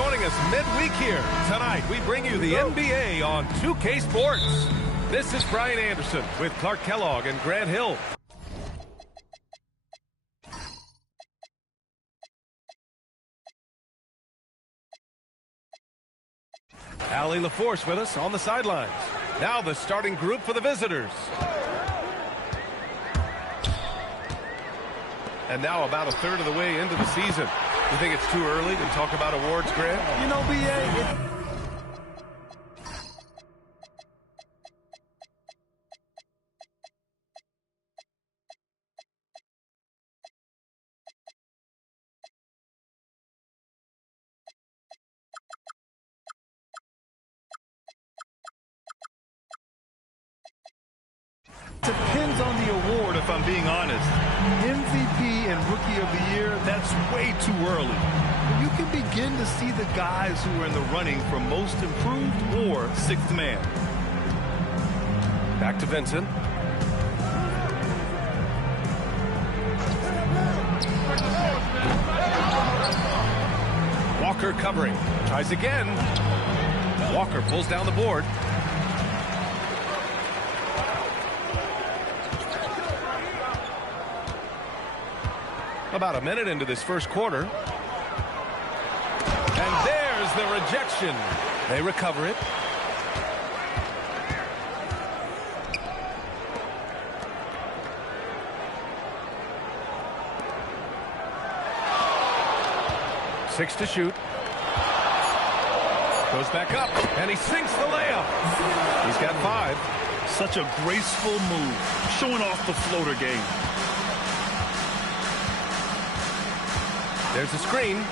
joining us midweek here. Tonight, we bring you the NBA on 2K Sports. This is Brian Anderson with Clark Kellogg and Grant Hill. Allie LaForce with us on the sidelines. Now the starting group for the visitors. And now about a third of the way into the season. You think it's too early to talk about awards, Grant? You know, B.A., depends on the award, if I'm being honest. MVP and Rookie of the Year, that's way too early. You can begin to see the guys who are in the running for Most Improved or Sixth Man. Back to Vincent. Walker covering. Tries again. Walker pulls down the board. About a minute into this first quarter. And there's the rejection. They recover it. Six to shoot. Goes back up, and he sinks the layup. He's got 5. Such a graceful move, showing off the floater game. There's a screen.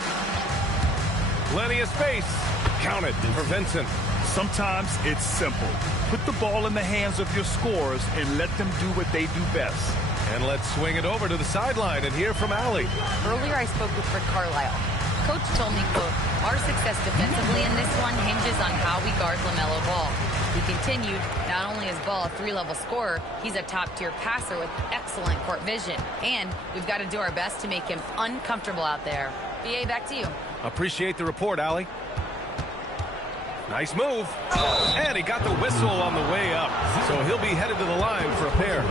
Plenty of space. Counted for Vincent. Sometimes it's simple. Put the ball in the hands of your scorers and let them do what they do best. And let's swing it over to the sideline and hear from Allie. Earlier I spoke with Rick Carlisle. Coach told me, quote, our success defensively in this one hinges on how we guard LaMelo Ball. He continued, not only is Ball a 3-level scorer, he's a top-tier passer with excellent court vision. And we've got to do our best to make him uncomfortable out there. BA, back to you. Appreciate the report, Allie. Nice move. And he got the whistle on the way up. So he'll be headed to the line for a pair.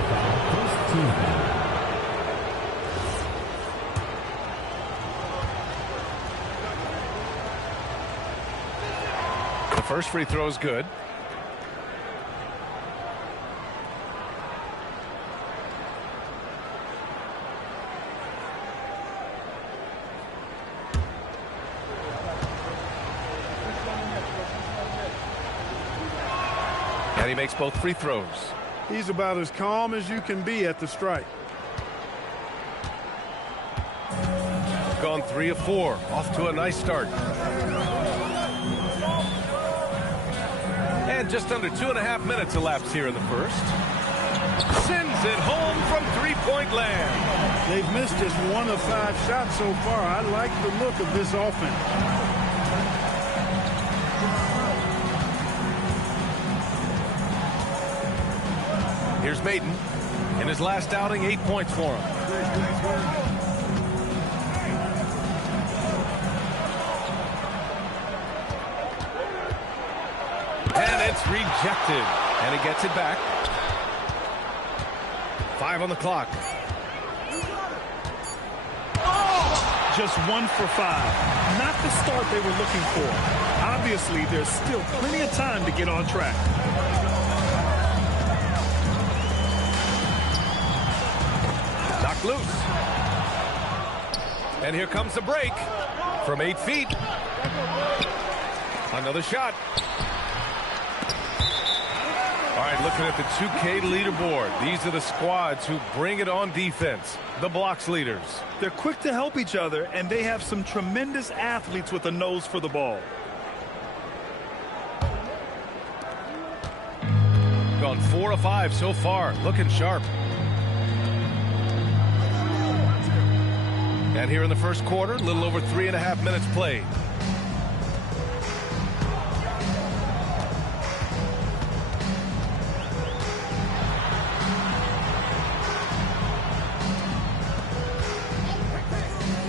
The first free throw is good. And he makes both free throws. He's about as calm as you can be at the strike. Gone 3 of 4. Off to a nice start. And just under 2.5 minutes elapsed here in the first. Sends it home from three-point land. They've missed just 1 of 5 shots so far. I like the look of this offense. Here's Maiden. In his last outing, 8 points for him. And it's rejected. And he gets it back. 5 on the clock. Just 1 for 5. Not the start they were looking for. Obviously, there's still plenty of time to get on track. Knocked loose. And here comes the break from 8 feet. Another shot. All right, looking at the 2K leaderboard. These are the squads who bring it on defense. The blocks leaders. They're quick to help each other, and they have some tremendous athletes with a nose for the ball. Gone 4 of 5 so far. Looking sharp. And here in the first quarter, a little over 3.5 minutes played.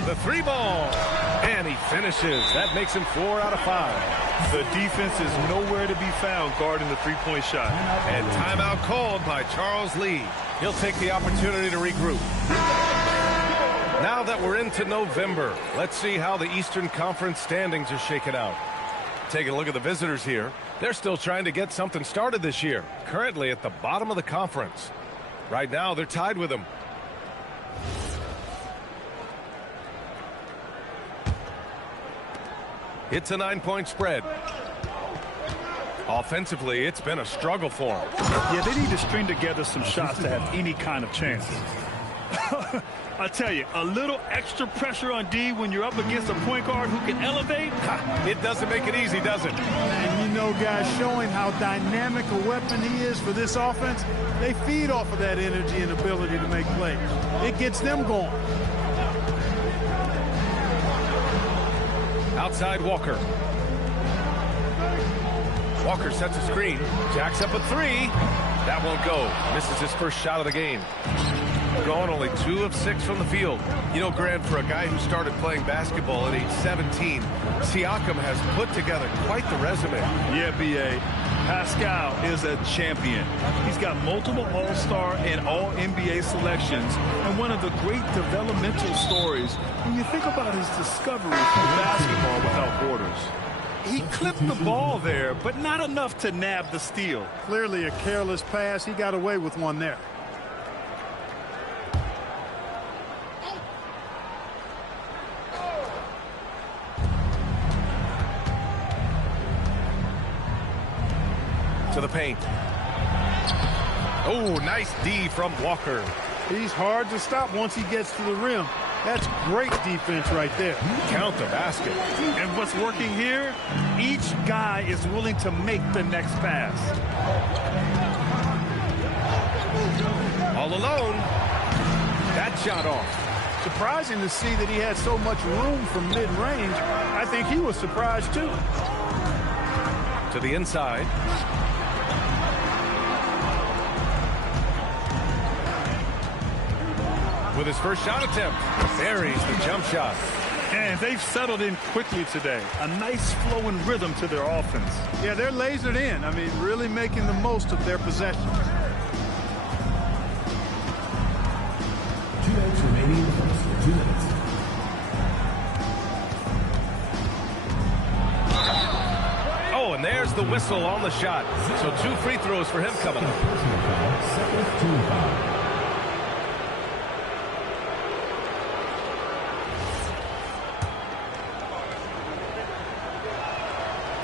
The 3 ball. And he finishes. That makes him 4 out of 5. The defense is nowhere to be found guarding the three-point shot. And timeout called by Charles Lee. He'll take the opportunity to regroup. Now that we're into November, let's see how the Eastern Conference standings are shaken out. Taking a look at the visitors here. They're still trying to get something started this year. Currently at the bottom of the conference. Right now, they're tied with them. It's a 9-point spread. Offensively, it's been a struggle for them. Yeah, they need to string together some shots to have any kind of chance. I tell you, a little extra pressure on D when you're up against a point guard who can elevate. It doesn't make it easy, does it? And you know, guys, showing how dynamic a weapon he is for this offense, they feed off of that energy and ability to make plays. It gets them going. Outside Walker. Walker sets a screen. Jacks up a 3. That won't go. Misses his first shot of the game. Gone only 2 of 6 from the field. You know, Grant, for a guy who started playing basketball at age 17, Siakam has put together quite the resume. Yeah, B.A. Pascal is a champion. He's got multiple All-Star and All-NBA selections, and one of the great developmental stories when you think about his discovery through basketball without borders. He clipped the ball there, but not enough to nab the steal. Clearly a careless pass. He got away with one there. To the paint. Oh, nice D from Walker. He's hard to stop once he gets to the rim. That's great defense right there. Count the basket. And what's working here? Each guy is willing to make the next pass. All alone. That shot off. Surprising to see that he had so much room from mid-range. I think he was surprised too. To the inside. With his first shot attempt, buries the jump shot. And they've settled in quickly today. A nice flowing rhythm to their offense. Yeah, they're lasered in. I mean, really making the most of their possession. 2 minutes remaining in the first. 2 minutes. Oh, and there's the whistle on the shot. So 2 free throws for him coming up. Second team foul.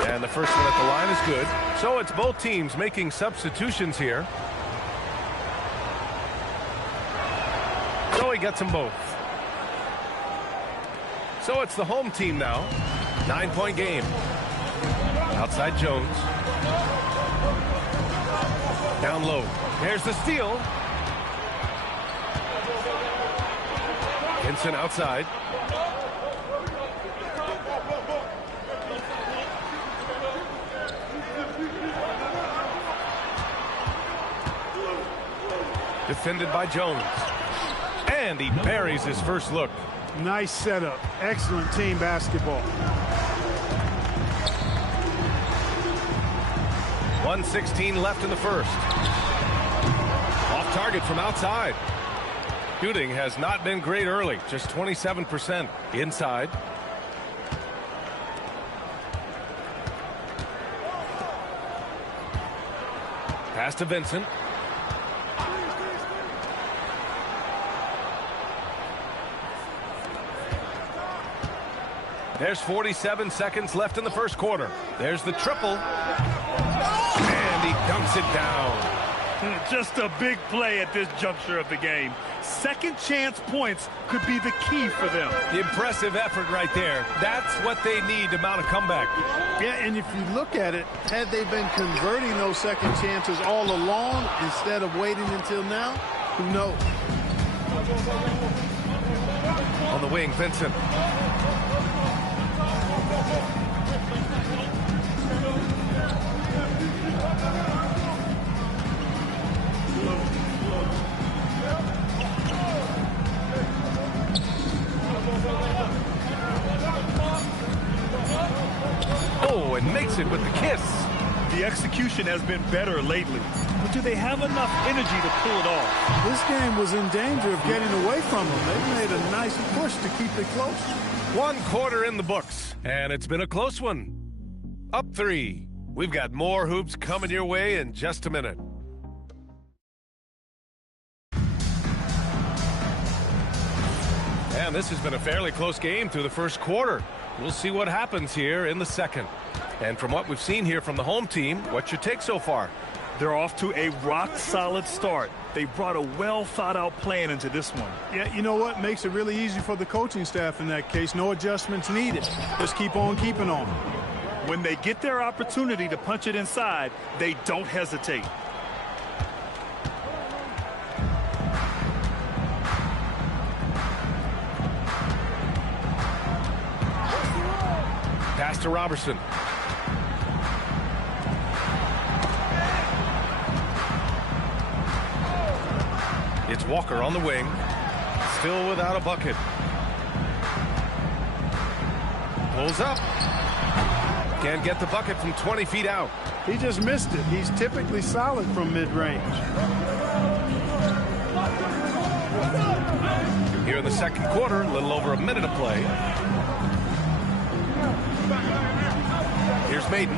And the first one at the line is good. So it's both teams making substitutions here. So he gets them both. So it's the home team now. 9-point game. Outside Jones. Down low. There's the steal. Vincent outside. Defended by Jones. And he buries his first look. Nice setup. Excellent team basketball. 1:16 left in the first. Off target from outside. Shooting has not been great early. Just 27%. Inside. Pass to Vincent. There's 47 seconds left in the first quarter. There's the triple. And he dunks it down. Just a big play at this juncture of the game. Second chance points could be the key for them. Impressive effort right there. That's what they need to mount a comeback. Yeah, and if you look at it, had they been converting those second chances all along instead of waiting until now, who knows? On the wing, Vincent. and makes it with the kiss. The execution has been better lately, but do they have enough energy to pull it off? This game was in danger of getting away from them. They made a nice push to keep it close. 1 quarter in the books, and it's been a close one. Up 3. We've got more hoops coming your way in just a minute. And this has been a fairly close game through the first quarter. We'll see what happens here in the second. And from what we've seen here from the home team, what's your take so far? They're off to a rock-solid start. They brought a well-thought-out plan into this one. Yeah, you know what? Makes it really easy for the coaching staff in that case. No adjustments needed. Just keep on keeping on. When they get their opportunity to punch it inside, they don't hesitate. Pass to Robertson. It's Walker on the wing. Still without a bucket. Pulls up. Can't get the bucket from 20 feet out. He just missed it. He's typically solid from mid-range. Here in the second quarter, a little over a minute of play. Here's Maiden.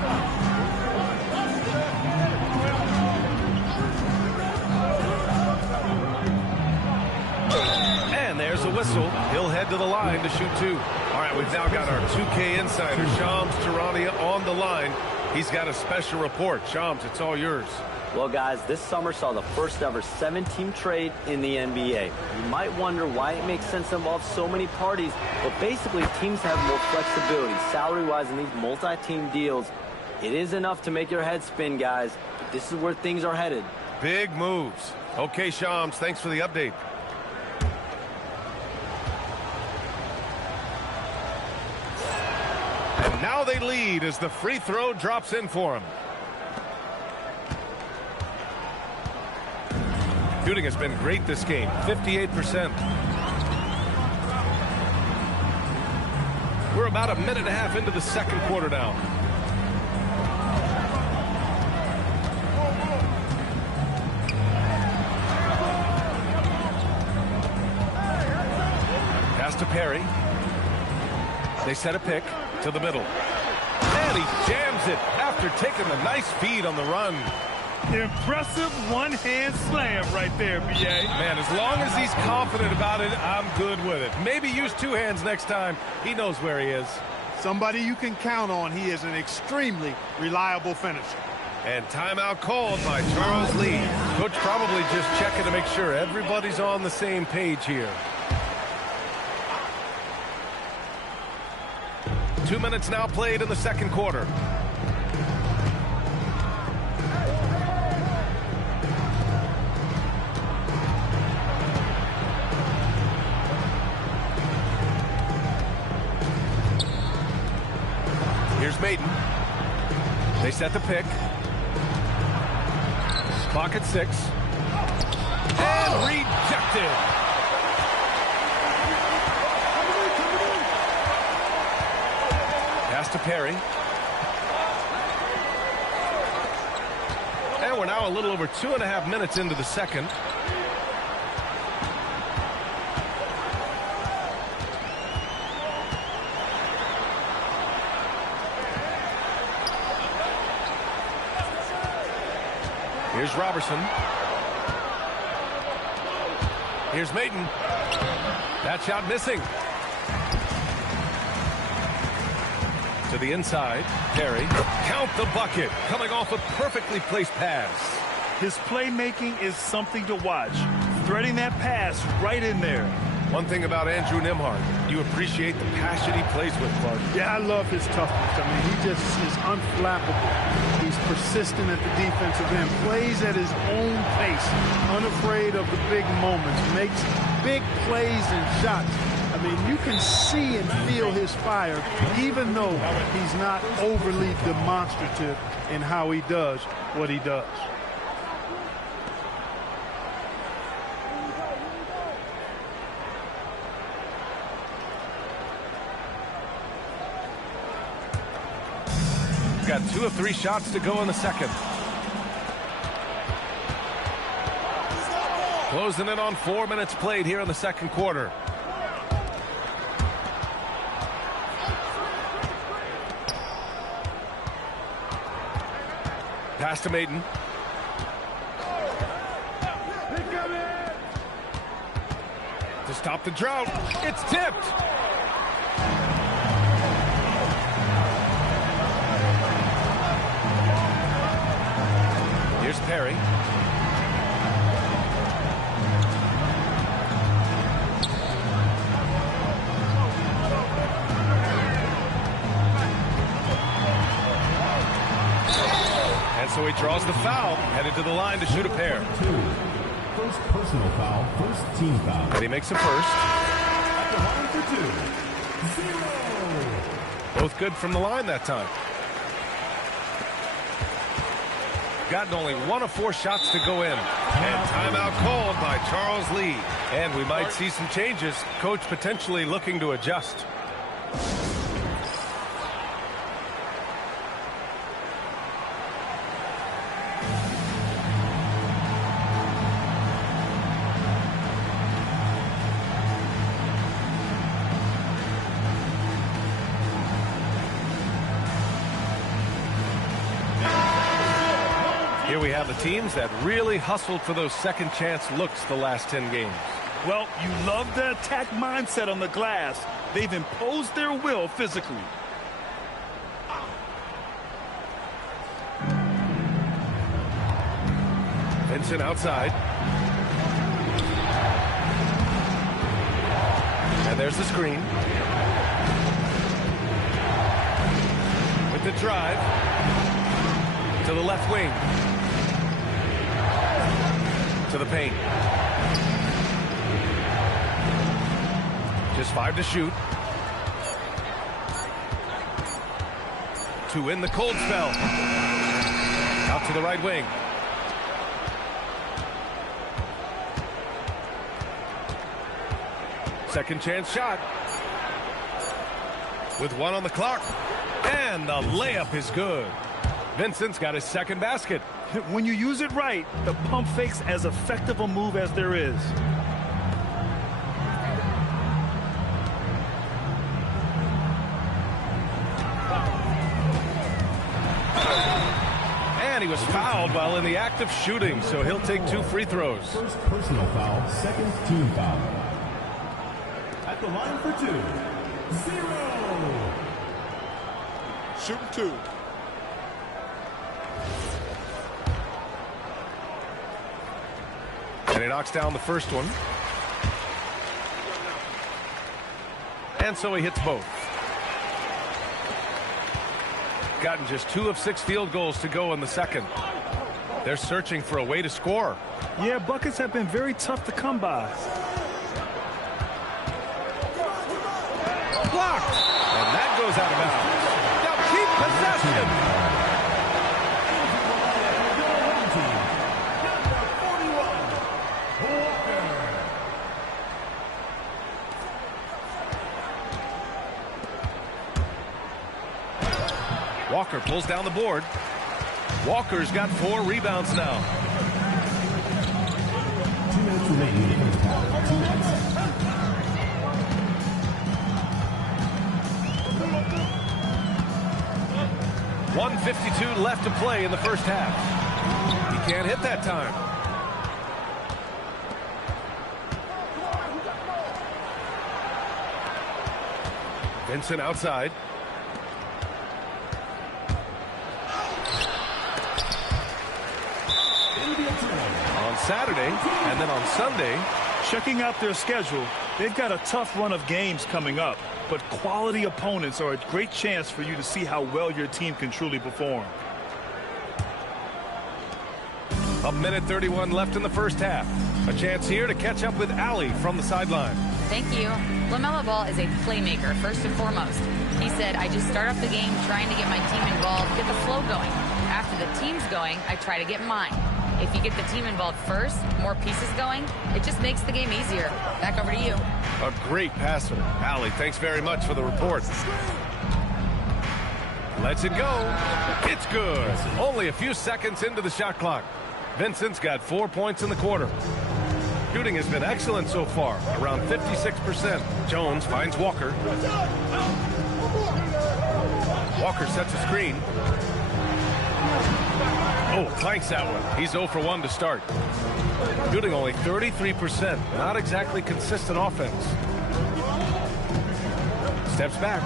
And there's a whistle. He'll head to the line to shoot 2. All right, we've now got our 2K insider, Shams Charania, on the line. He's got a special report. Shams, it's all yours. Well, guys, this summer saw the first ever 7-team trade in the NBA. You might wonder why it makes sense to involve so many parties, but basically teams have more flexibility salary-wise in these multi-team deals. It is enough to make your head spin, guys. But this is where things are headed. Big moves. Okay, Shams, thanks for the update. And now they lead as the free throw drops in for them. Shooting has been great this game, 58%. We're about a minute and a half into the second quarter now. Pass to Perry. They set a pick to the middle. And he jams it after taking a nice feed on the run. Impressive one-hand slam right there, B.A. Man, as long as he's confident about it, I'm good with it. Maybe use 2 hands next time. He knows where he is. Somebody you can count on. He is an extremely reliable finisher. And timeout called by Charles Lee. Coach probably just checking to make sure everybody's on the same page here. 2 minutes now played in the second quarter. Here's Maiden. They set the pick. Clock at 6. And rejected. Pass to Perry. And we're now a little over 2.5 minutes into the second. Here's Robertson. Here's Maiden. That shot missing. To the inside, Perry. Count the bucket. Coming off a perfectly placed pass. His playmaking is something to watch. Threading that pass right in there. One thing about Andrew Nembhard, you appreciate the passion he plays with, Clark. Yeah, I love his toughness. I mean, he just is unflappable. He's persistent at the defensive end, plays at his own pace, unafraid of the big moments, makes big plays and shots. I mean, you can see and feel his fire, even though he's not overly demonstrative in how he does what he does. They've got 2 of 3 shots to go in the second. Closing in on 4 minutes played here in the second quarter. Pass to Maiden. To stop the drought. It's tipped. Here's Perry. And so he draws the foul, headed to the line to shoot a pair. 2. First personal foul, first team foul. And he makes a first. At the line for 2. 0. Both good from the line that time. Gotten only 1 of 4 shots to go in. And timeout called by Charles Lee. And we might see some changes. Coach potentially looking to adjust. Here we have the teams that really hustled for those second chance looks the last 10 games. Well, you love the attack mindset on the glass. They've imposed their will physically. Vincent outside. And there's the screen. With the drive to the left wing. To the paint. Just 5 to shoot. 2 in the cold spell. Out to the right wing. Second chance shot. With 1 on the clock. And the layup is good. Vincent's got his second basket. When you use it right, the pump fake's as effective a move as there is. And he was fouled while in the act of shooting, so he'll take 2 free throws. First personal foul, second team foul. At the line for 2. 0. Shooting 2. And he knocks down the first one. And so he hits both. Gotten just 2 of 6 field goals to go in the second. They're searching for a way to score. Yeah, buckets have been very tough to come by. Blocked. And that goes out of bounds. Now keep possession. Walker pulls down the board. Walker's got 4 rebounds now. 2 minutes remaining in the first half. 2 minutes. .152 left to play in the first half. He can't hit that time. Vincent outside. On Saturday and then on Sunday. Checking out their schedule, they've got a tough run of games coming up, but quality opponents are a great chance for you to see how well your team can truly perform. A minute 31 left in the first half. A chance here to catch up with Allie from the sideline. Thank you. LaMelo Ball is a playmaker, first and foremost. He said, I just start off the game trying to get my team involved, get the flow going. After the team's going, I try to get mine. If you get the team involved first, more pieces going, it just makes the game easier. Back over to you. A great passer. Allie, thanks very much for the report. Lets it go. It's good. Only a few seconds into the shot clock. Vincent's got 4 points in the quarter. Shooting has been excellent so far, around 56%. Jones finds Walker. Walker sets a screen. Oh, clanks that one. He's 0 for 1 to start. Shooting only 33%. Not exactly consistent offense. Steps back.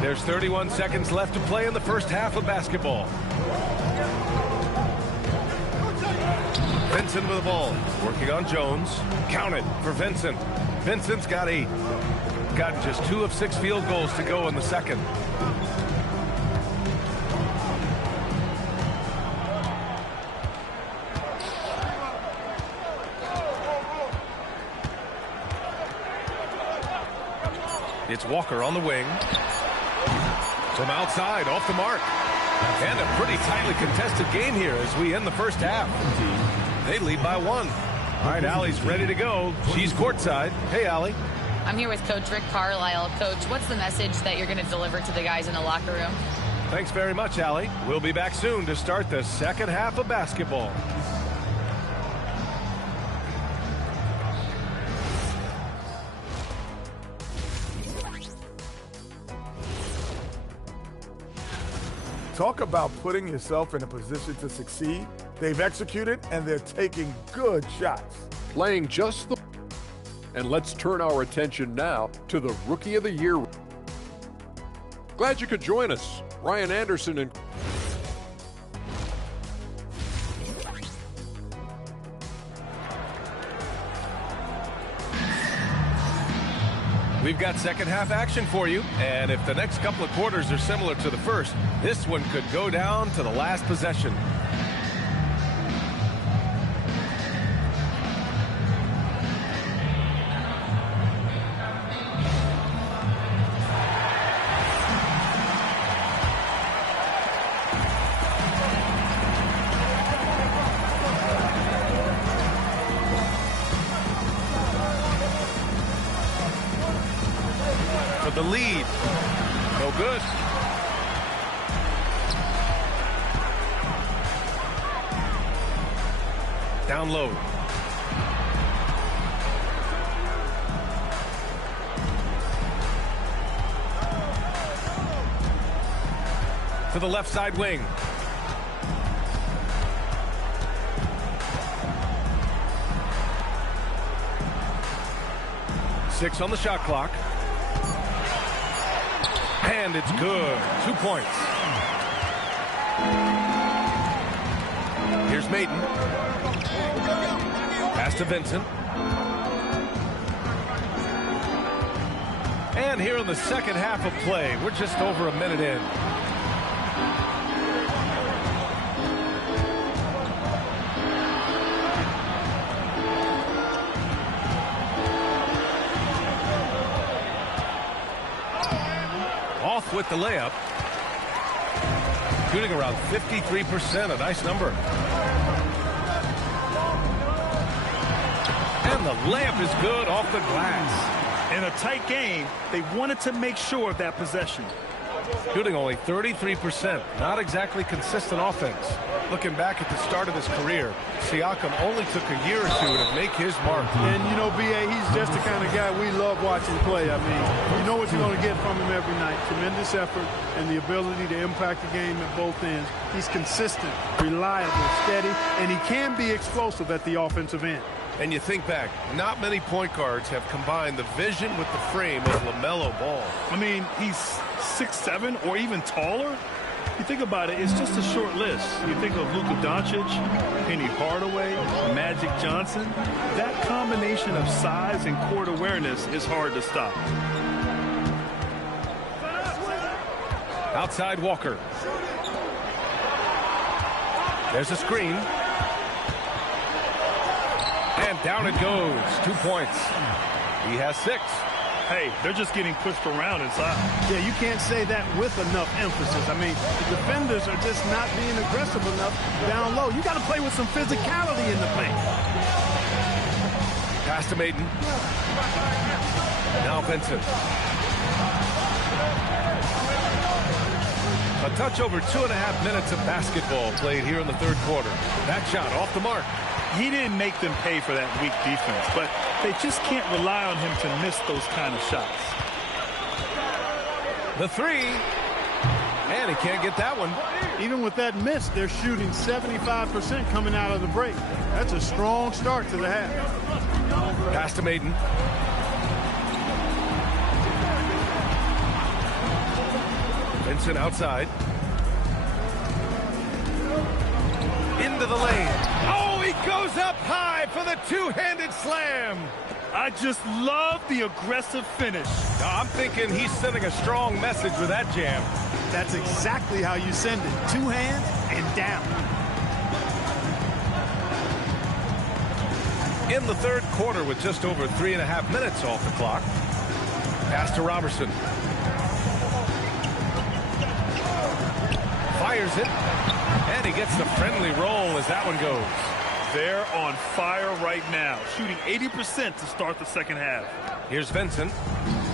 There's 31 seconds left to play in the first half of basketball. Vincent with the ball. Working on Jones. Count it for Vincent. Vincent's got 8. Gotten just 2 of 6 field goals to go in the second. It's Walker on the wing. From outside, off the mark. And a pretty tightly contested game here as we end the first half. They lead by 1. All right, Allie's ready to go. She's courtside. Hey, Allie. I'm here with Coach Rick Carlisle. Coach, what's the message that you're going to deliver to the guys in the locker room? Thanks very much, Allie. We'll be back soon to start the second half of basketball. Talk about putting yourself in a position to succeed. They've executed, and they're taking good shots. Playing just the... And let's turn our attention now to the Rookie of the Year. Glad you could join us. Ryan Anderson and... We've got second half action for you, and if the next couple of quarters are similar to the first, this one could go down to the last possession. The lead. No good. Down low. To the left side wing. Six on the shot clock. And it's good. 2 points. Here's Maiden. Pass to Vincent. And here in the second half of play, we're just over a minute in. Off with the layup. Shooting around 53%, a nice number. And the layup is good off the glass. In a tight game, they wanted to make sure of that possession. Shooting only 33%. Not exactly consistent offense. Looking back at the start of his career, Siakam only took a year or two to make his mark. And, you know, B.A., he's just the kind of guy we love watching play. I mean, you know what you're going to get from him every night. Tremendous effort and the ability to impact the game at both ends. He's consistent, reliable, steady, and he can be explosive at the offensive end. And you think back, not many point guards have combined the vision with the frame of LaMelo Ball. I mean, he's 6'7" or even taller. You think about it, it's just a short list. You think of Luka Doncic, Penny Hardaway, Magic Johnson. That combination of size and court awareness is hard to stop. Outside Walker. There's a screen. And down it goes. 2 points. He has 6. Hey, they're just getting pushed around inside. Yeah, you can't say that with enough emphasis. I mean, the defenders are just not being aggressive enough down low. You got to play with some physicality in the paint. Pass to Maiden. Now Vincent. touch over 2.5 minutes of basketball played here in the third quarter. That shot off the mark. He didn't make them pay for that weak defense, but they just can't rely on him to miss those kind of shots. The three, and he can't get that one. Even with that miss, they're shooting 75% coming out of the break. That's a strong start to the half. Pass to Maiden. Vincent outside. Into the lane. Oh, he goes up high for the two-handed slam. I just love the aggressive finish. I'm thinking he's sending a strong message with that jam. That's exactly how you send it. Two hands and down. In the third quarter with just over 3.5 minutes off the clock. Pass to Robertson. Fires it. And he gets the friendly roll as that one goes. They're on fire right now, shooting 80% to start the second half. Here's Vincent.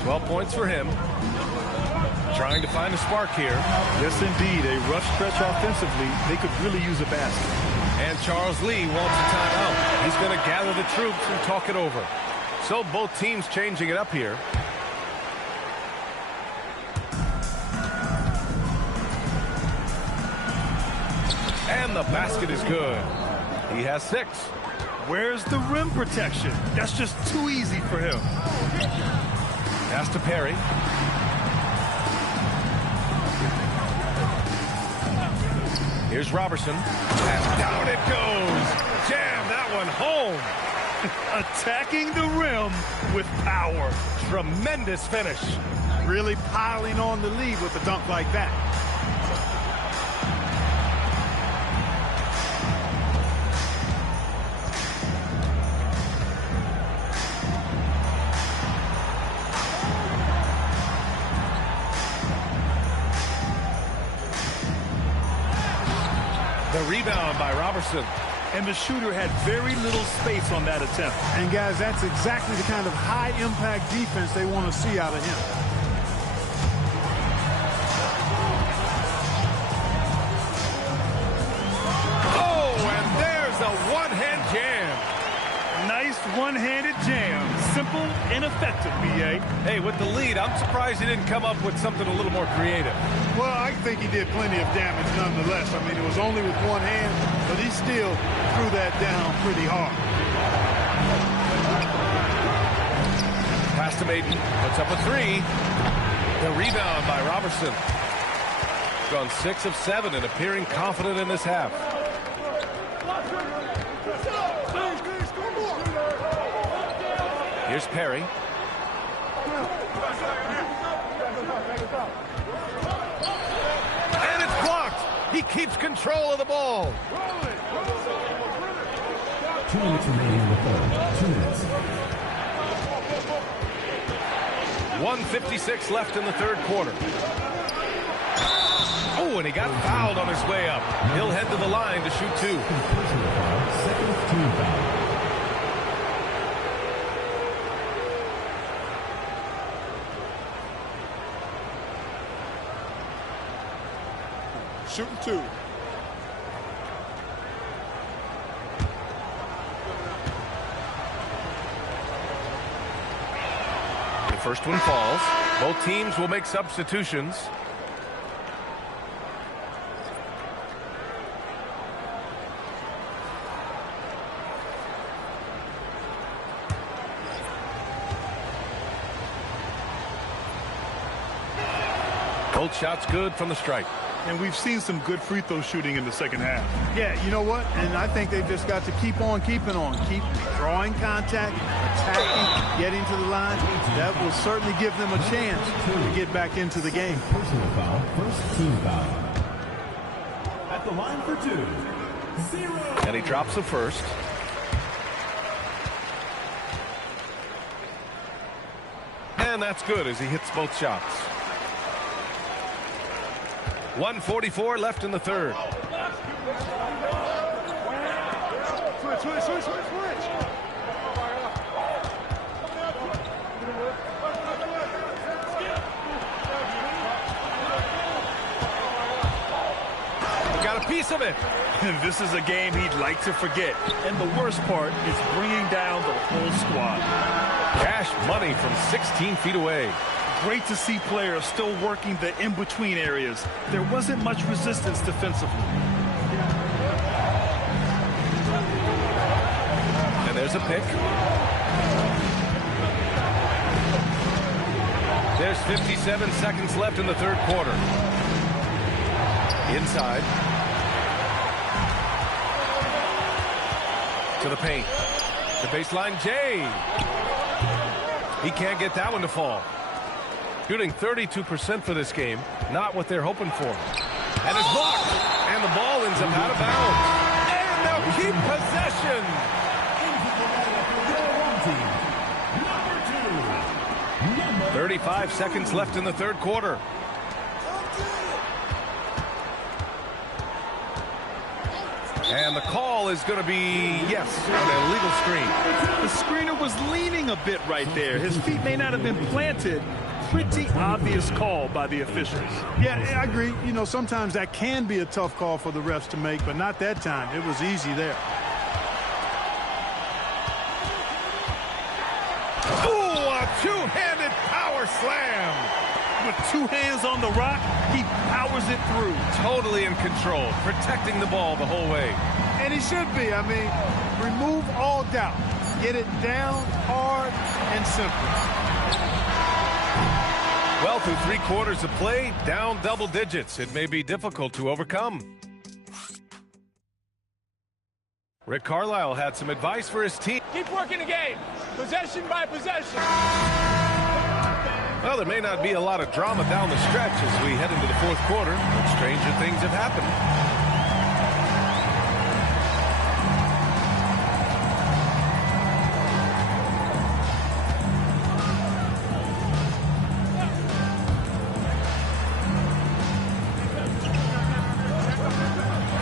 12 points for him. Trying to find a spark here. Yes, indeed. A rough stretch offensively. They could really use a basket. And Charles Lee wants a timeout. He's going to gather the troops and talk it over. So both teams changing it up here. And the basket is good. He has 6. Where's the rim protection? That's just too easy for him. Pass to Perry. Here's Robertson. And down it goes. Jam that one home. Attacking the rim with power. Tremendous finish. Really piling on the lead with a dunk like that. The rebound by Robertson. And the shooter had very little space on that attempt. And guys, that's exactly the kind of high-impact defense they want to see out of him. Oh, and there's a one-hand jam. Nice one-handed jam. Simple and effective, B.A. Hey, with the lead, I'm surprised he didn't come up with something a little more creative. Well, I think he did plenty of damage nonetheless. I mean, it was only with one hand, but he still threw that down pretty hard. Pass to Maiden. Puts up a 3. The rebound by Robertson. Gone 6 of 7 and appearing confident in this half. Here's Perry. And it's blocked. He keeps control of the ball. 2 minutes remaining in the third. 2 minutes. 1:56 left in the third quarter. Oh, and he got fouled on his way up. He'll head to the line to shoot 2. Second team foul. Shooting 2. The first one falls. Both teams will make substitutions. Both shots good from the stripe. And we've seen some good free throw shooting in the second half. Yeah, you know what? And I think they've just got to keep on keeping on. Keep drawing contact, attacking, getting to the line. That will certainly give them a chance to get back into the game. Personal foul. First team foul. At the line for 2. 0. And he drops the first. And that's good as he hits both shots. 1:44 left in the third. piece of it. And this is a game he'd like to forget. And the worst part is bringing down the whole squad. Cash money from 16 feet away. Great to see players still working the in-between areas. There wasn't much resistance defensively. And there's a pick. There's 57 seconds left in the third quarter. Inside. To the paint. The baseline, Jay. He can't get that one to fall. Shooting 32% for this game. Not what they're hoping for. And it's blocked. And the ball ends up out of bounds. And they'll keep possession. 35 seconds left in the third quarter. And the call is going to be, yes, an illegal screen. The screener was leaning a bit right there. His feet may not have been planted. Pretty obvious call by the officials. Yeah, I agree. You know, sometimes that can be a tough call for the refs to make, but not that time. It was easy there. Oh, a two-handed power slam. With two hands on the rock, he powers it through. Totally in control, protecting the ball the whole way. And he should be. I mean, remove all doubt. Get it down hard and simple. Well, through 3 quarters of play, down double digits. It may be difficult to overcome. Rick Carlisle had some advice for his team. Keep working the game, possession by possession. Well, there may not be a lot of drama down the stretch as we head into the fourth quarter, but stranger things have happened.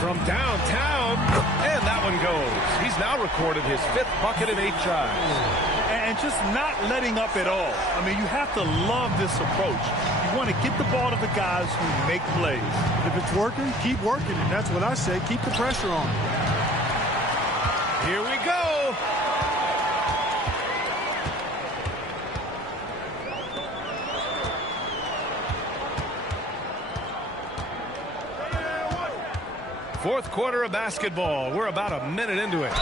From downtown, and that one goes. He's now recorded his 5th bucket in 8 tries. And just not letting up at all. I mean, you have to love this approach. You want to get the ball to the guys who make plays. If it's working, keep working it. That's what I say. Keep the pressure on. Here we go. Fourth quarter of basketball. We're about a minute into it.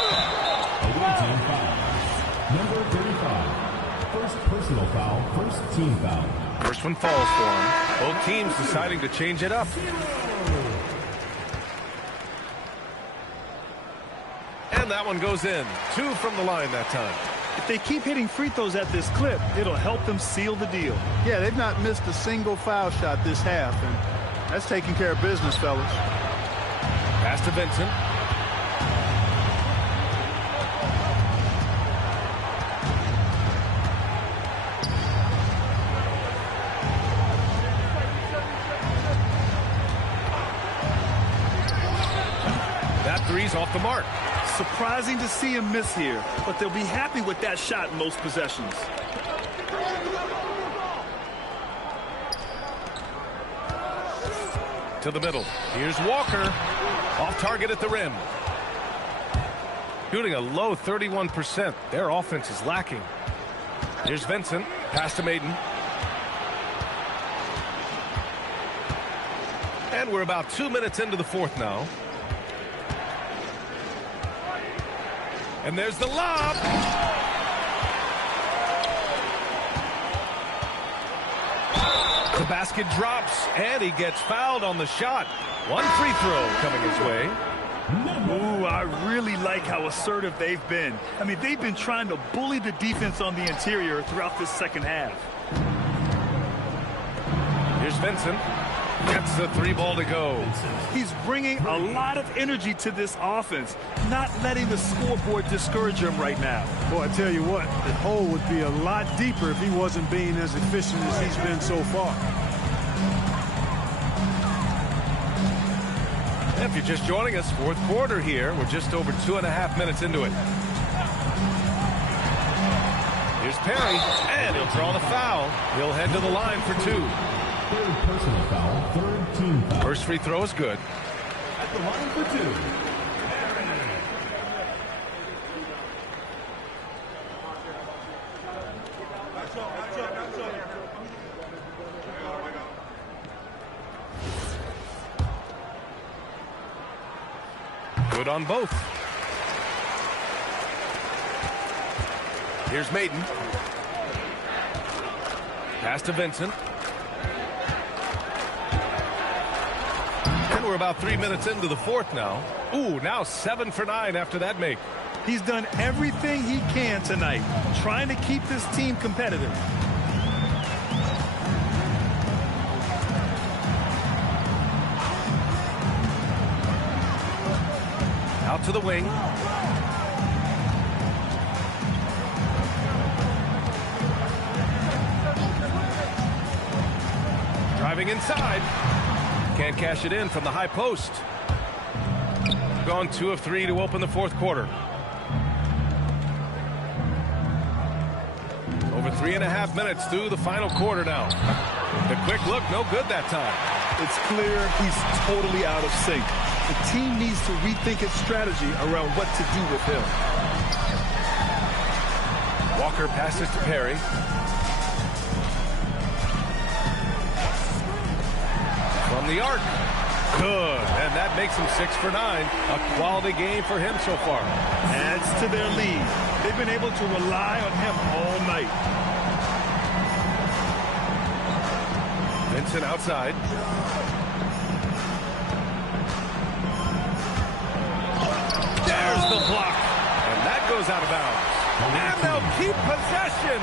Number 35. First personal foul, first team foul. First one falls for him. Both teams deciding to change it up. And that one goes in. 2 from the line that time. If they keep hitting free throws at this clip, it'll help them seal the deal. Yeah, they've not missed a single foul shot this half, and that's taking care of business, fellas. Pass to Vincent. That three's off the mark. Surprising to see him miss here, but they'll be happy with that shot in most possessions. To the middle. Here's Walker. Off target at the rim. Shooting a low 31%. Their offense is lacking. Here's Vincent. Pass to Maiden. And we're about 2 minutes into the fourth now. And there's the lob. The basket drops, and he gets fouled on the shot. One free throw coming his way. Ooh, I really like how assertive they've been. I mean, they've been trying to bully the defense on the interior throughout this second half. Here's Vincent. Gets the 3 ball to go. He's bringing a lot of energy to this offense, not letting the scoreboard discourage him right now. Boy, I tell you what, the hole would be a lot deeper if he wasn't being as efficient as he's been so far. If you're just joining us, fourth quarter here. We're just over 2.5 minutes into it. Here's Perry, and he'll draw the foul. He'll head to the line for 2. Third personal foul, third team foul. First free throw is good. At the line for two. Good on both. Here's Maiden. Pass to Vincent. And we're about 3 minutes into the fourth now. Ooh, now 7 for 9 after that make. He's done everything he can tonight, trying to keep this team competitive. Out to the wing. Driving inside. Can't cash it in from the high post. Gone 2 of 3 to open the fourth quarter. Over 3.5 minutes through the final quarter now. The quick look, no good that time. It's clear he's totally out of sync. The team needs to rethink its strategy around what to do with him. Walker passes to Perry. From the arc. Good. And that makes him 6 for 9. A quality game for him so far. Adds to their lead. They've been able to rely on him all night. Vincent outside. There's the block. And that goes out of bounds. And they'll keep possession.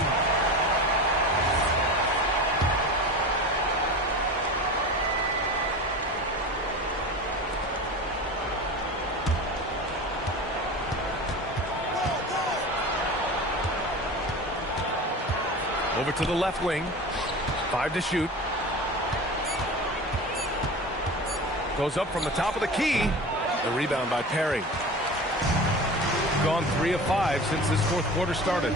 Over to the left wing. 5 to shoot. Goes up from the top of the key. The rebound by Perry. Gone 3 of 5 since this fourth quarter started.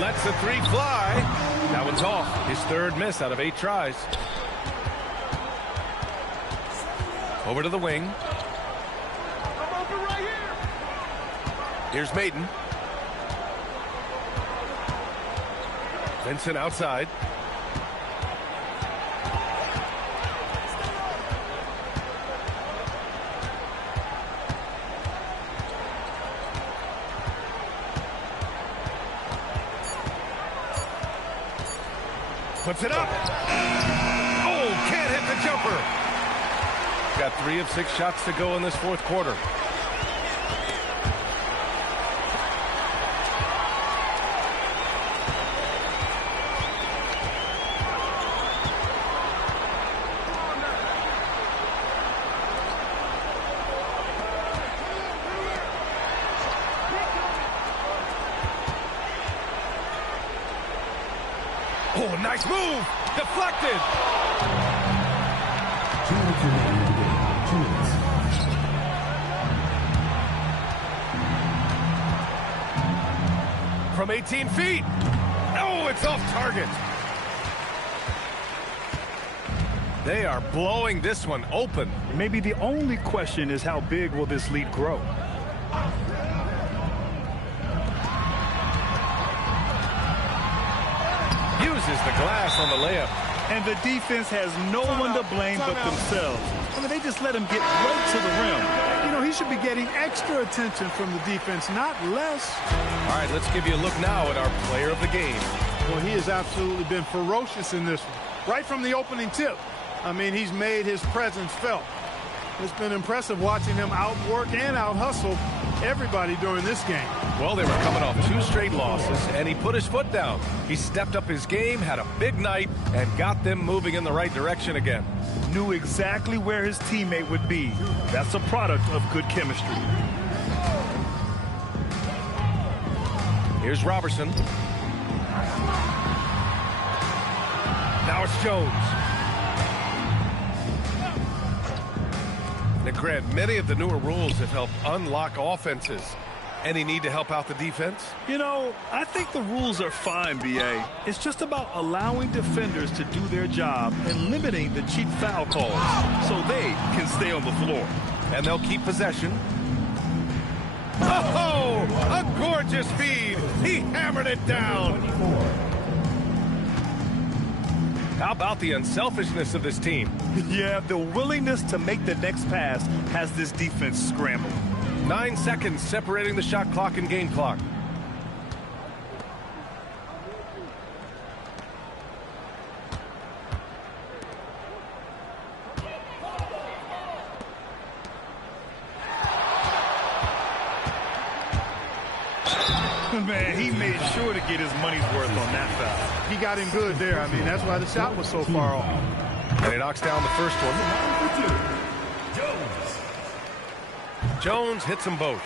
Lets the 3 fly. That one's off. His 3rd miss out of 8 tries. Over to the wing. Here's Maiden. Vincent outside. Puts it up. Oh, can't hit the jumper. Got 3 of 6 shots to go in this fourth quarter. Oh, nice move. Deflected. 2 minutes remaining in the game. 2 minutes. From 18 feet. Oh, it's off target. They are blowing this one open. Maybe the only question is how big will this lead grow? Uses the glass on the layup. And the defense has no one to blame but themselves. I mean, they just let him get right to the rim. You know, he should be getting extra attention from the defense, not less. All right, let's give you a look now at our player of the game. Well, he has absolutely been ferocious in this one. Right from the opening tip. I mean, he's made his presence felt. It's been impressive watching him outwork and out-hustle everybody during this game. Well, they were coming off 2 straight losses, and he put his foot down. He stepped up his game, had a big night, and got them moving in the right direction again. Knew exactly where his teammate would be. That's a product of good chemistry. Here's Robertson. Now it's Jones. Now, Grant, many of the newer rules have helped unlock offenses. Any need to help out the defense? You know, I think the rules are fine, B.A. It's just about allowing defenders to do their job and limiting the cheap foul calls so they can stay on the floor. And they'll keep possession. Oh, a gorgeous feed. He hammered it down. How about the unselfishness of this team? Yeah, the willingness to make the next pass has this defense scrambled. 9 seconds separating the shot clock and game clock. Man, he made sure to get his money's worth on that foul. He got him good there. I mean, that's why the shot was so far off. And he knocks down the first one. Jones hits them both.